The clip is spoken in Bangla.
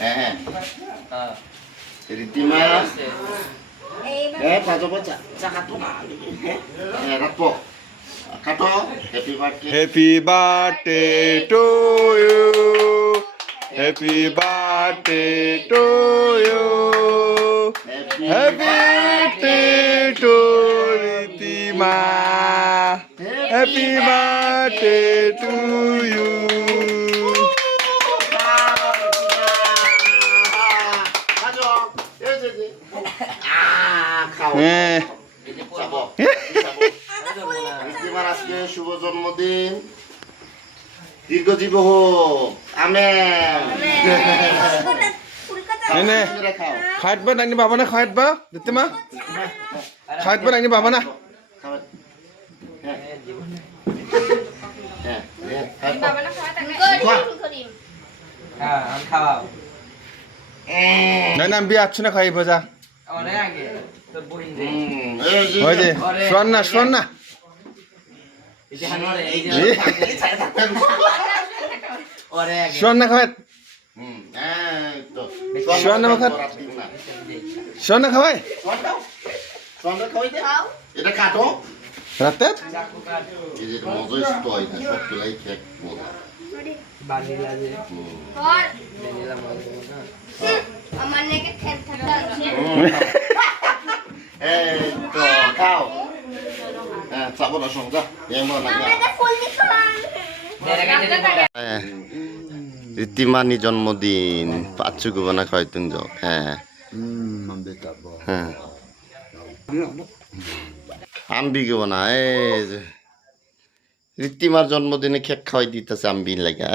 হ্যাঁ হ্যাঁ ঋদ্ধিমা কাটো চা কাটো না হ্যাঁ রাখবো কাটো happy birthday Happy birthday to you. Happy birthday to you. Happy birthday to Ritima. Happy birthday to you. 가져 খাও Eh. যাবো ঋদ্ধিমার আজকে শুভ জন্মদিন দীর্ঘজীব হোক আমেন Nene, খাও khait ba nang ni baba na khait ba? Ritima? Khait ba nang ni baba na? খাও হ্যাঁ হ্যাঁ হ্যাঁ বাবা না খাওয়া থাকে করিম হ্যাঁ আমি খাওয়াও Nai nam bi achu na khai baja. অনেক আগে তোর বহিন রে Hoy je, shwan na. এই যে হানরে এই যে ওরে আগে Shwan na khait. তো শোন না মাখা। Shwan na khawai. সন্ধ্যা খাওয়াই দে এটা কাটো Ratet? চাকু কাট এই যে মজা ইস্তো হয় না সবগুলাই কেক মজা বানিলা যে और বানিলা মজা না আমার নাকি খেল থাকতে আছে এই তো খাও হ্যাঁ চাবো না সঙ্গা এমন না আমাদের ফুল দিলাম ঋদ্ধিমানি জন্মদিন পাঁচু গুবানা খাওয়াইতুন যাও হ্যাঁ হ্যাঁ আম্বি গুবানা এই যে ঋদ্ধিমার জন্মদিনে কেক খাওয়াই দিতেছে আম্বি লাগা